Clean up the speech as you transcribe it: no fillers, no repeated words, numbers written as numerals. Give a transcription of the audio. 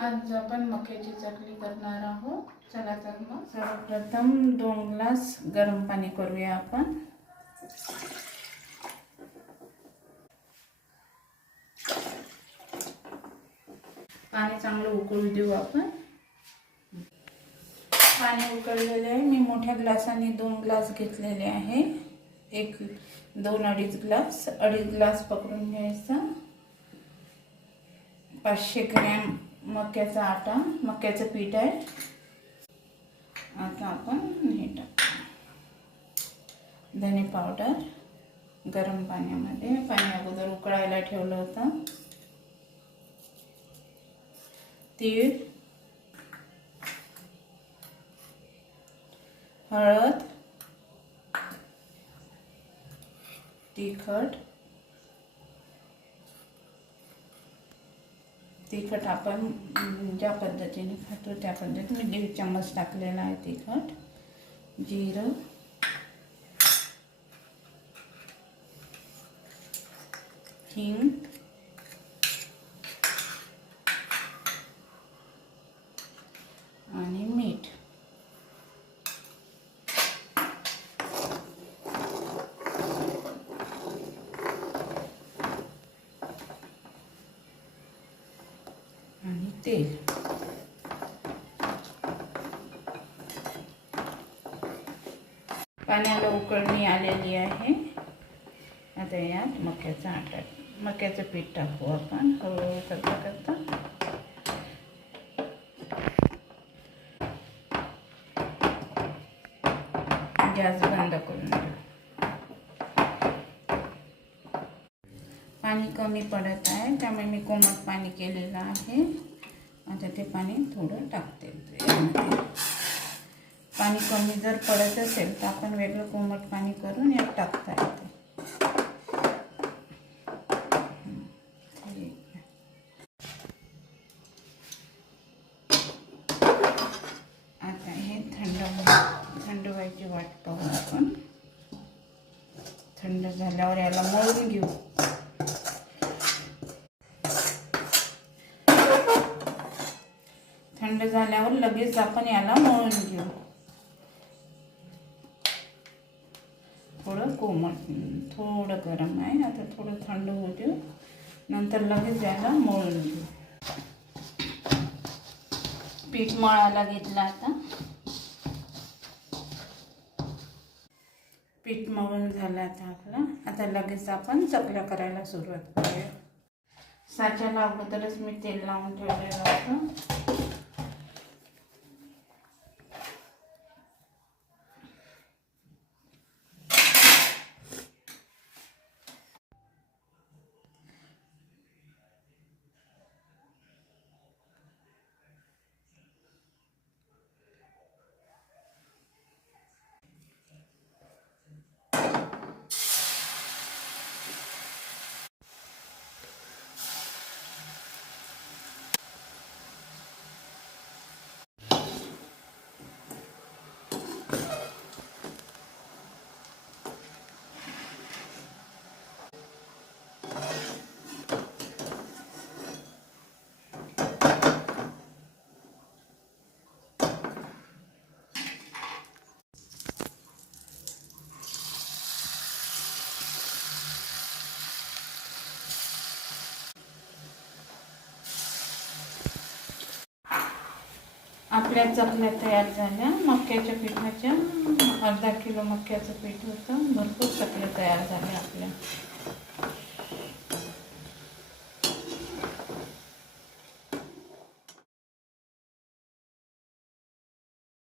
आज आपण मक्याची चकली करणार आहोत. चला तर मग सर्वप्रथम 2 ग्लास गरम पाणी करूया आपण. पाणी चांगलं उकळू देऊ आपण. पाणी उकळलेले आहे. मी मोठ्या ग्लासाने 2 ग्लास घेतलेले आहे. 2-2.5 ग्लास, 2.5 ग्लास पकडून घ्यायचा. 500 ग्रॅम मक्याचा आटा, मक्याचं पीठ आहे. आता आपण हे टाकू धने पावडर. गरम पाण्यामध्ये, पाणी अगोदर उकळायला ठेवलं होतं. तीळ, हळद, तिखट आपण ज्या पद्धतीने खातो त्या पद्धतीने 1.5 चम्मच टाकलेला आहे तिखट. जिरं, हिंग, आणि मीठ. आणि तेल. पाण्याला उकळणी आलेली आहे. आता यात मक्याचं पीठ टाकू आपण हळूहळू करता. गॅस बंद करून देऊ. पाणी कमी पडत आहे त्यामुळे मी कोमट पाणी केलेलं आहे. आता ते पाणी थोडं टाकते. पाणी कमी जर पडत असेल तर आपण वेगळं कोमट पाणी करून यात टाकता येते. आता हे थंड व्हायची वाट पाहू आपण. थंड झाल्यावर याला मळून घेऊ. थंड झाल्यावर लगेच आपण याला मळून घेऊ. थोडं गरम आहे. आता थोडं थंड होऊ देऊ. नंतर लगेच याला मळून घेऊ. पीठ मळायला घेतलं. पीठ मळून झालं आता आपलं. आता लगेच आपण चकल्या करायला सुरुवात करूया. साच्याला अगोदरच मी तेल लावून ठेवलेलं होतं. आपल्या चकल्या तयार झाल्या. मक्याच्या पिठाच्या 1/2 किलो मक्याचं पीठ होतं. भरपूर चकल्या तयार झाल्या.